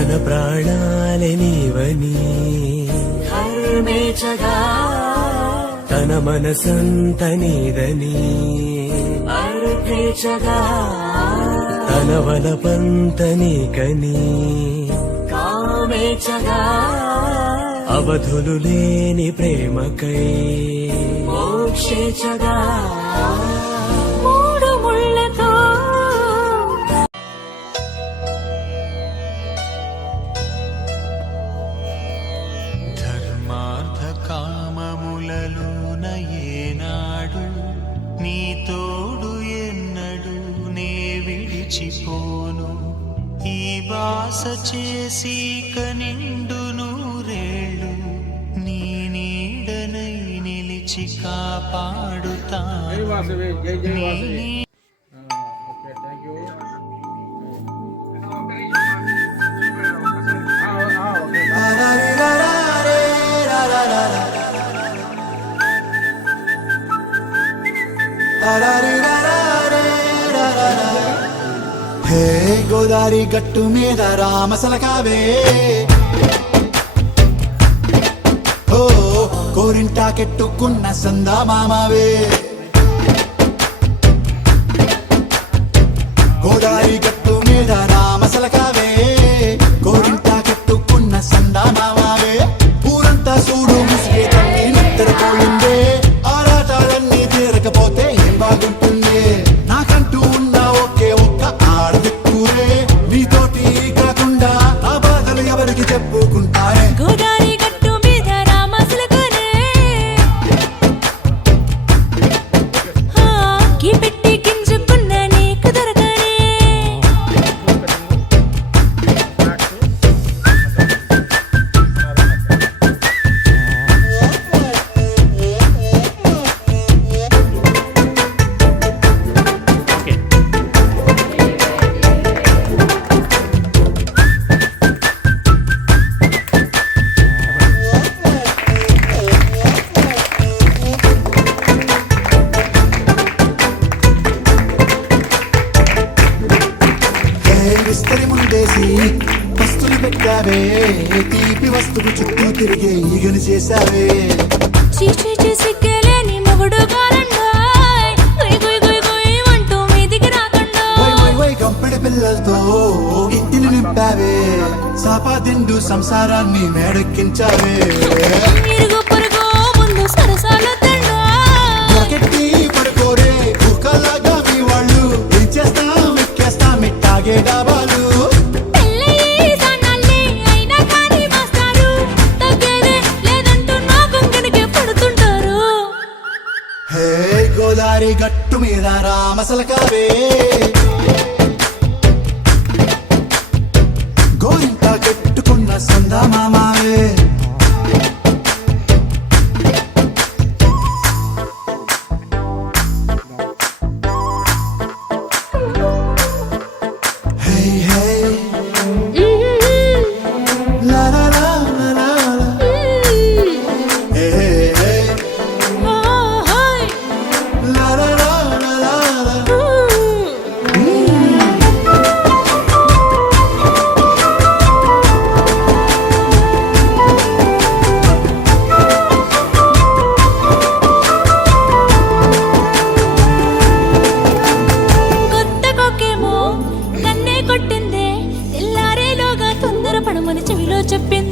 తన ప్రాణాలే నీవని హర్మేచగా తన మనసంత నీదని అర్పేచగా తన వలపంత నీకని కామేచగా అవధులు లేని ప్రేమకై మోక్షేచగా మూడు ముళ్ళతో ధర్మార్థ కామములలోన ఏనాడు నీ తోడు ఎన్నడు నే విడిచిపోను ఈ బాస చేసి కనిండు నూరేళ్ళు నీ నీడనై నిలిచి కాపాడుతాను నీ హే గోదారి గట్టు మీద రామసలకావే ఓ కోరింటాకెట్టుకున్న సందా మామావే గోదారి గట్టు మీద రామసలకావే కోరింటాకెట్టుకున్న సందా మామావే ఊరంతా చూడు ముసిగే తల్లి నిద్రపోయిందే ఆరాటాలన్నీ తీరకపోతే ఏం బాగుంటుంది నాకంటూ ఉన్న ఒకే ఒక్క ఆడదిక్కురే నీతోటి కాకుండా నా బాధలు ఎవరికి చెప్పుకుంటారే గోదారి గట్టు మీద రామసలకనే కి పెట్టి గింజుకున్న నీకు దొరకనే విస్తరి ముందేసి వస్తువులు పెట్టావే తీపి వస్తువు చుట్టూ తిరిగే ఈగను చేశావే చీచీ చేసి గెలేని మొగుడు గారండాయ్ గుయ్ గుయ్ గుయ్ గుయ్ అంటూ మీదికి రాకండా వై వై వై గంపెడి పిల్లలతో ఇంటిని నింపావే సాపాదిండు సంసారాన్ని మేడెక్కించావే ఇరుగు పొరుగు ముందు సరసాల తండా మొరకెట్టి పడుకోరే కుక్కలాగా మీ వాళ్ళు ఏం చేస్తాం ఎక్కేస్తాం ఇట్టాగే డాబాలు పెళ్ళయి దానాల్ని అయినా కానీ మాస్తారు తగ్గేదే లేదంటూ నా కొంగనికి పడుతుంటారు హే గోదారి గట్టు మీద రామసలకావే గోరింట కట్టుకున్న సందా మామావే హే హే లా లా లా లా లా లా. హే హే హే లా లా లా లా లా లా. కొత్త కొక్కేమో కన్నే కొట్టిందే తెల్లారేలోగా తొందర పడమని చెవిలో చెప్పింది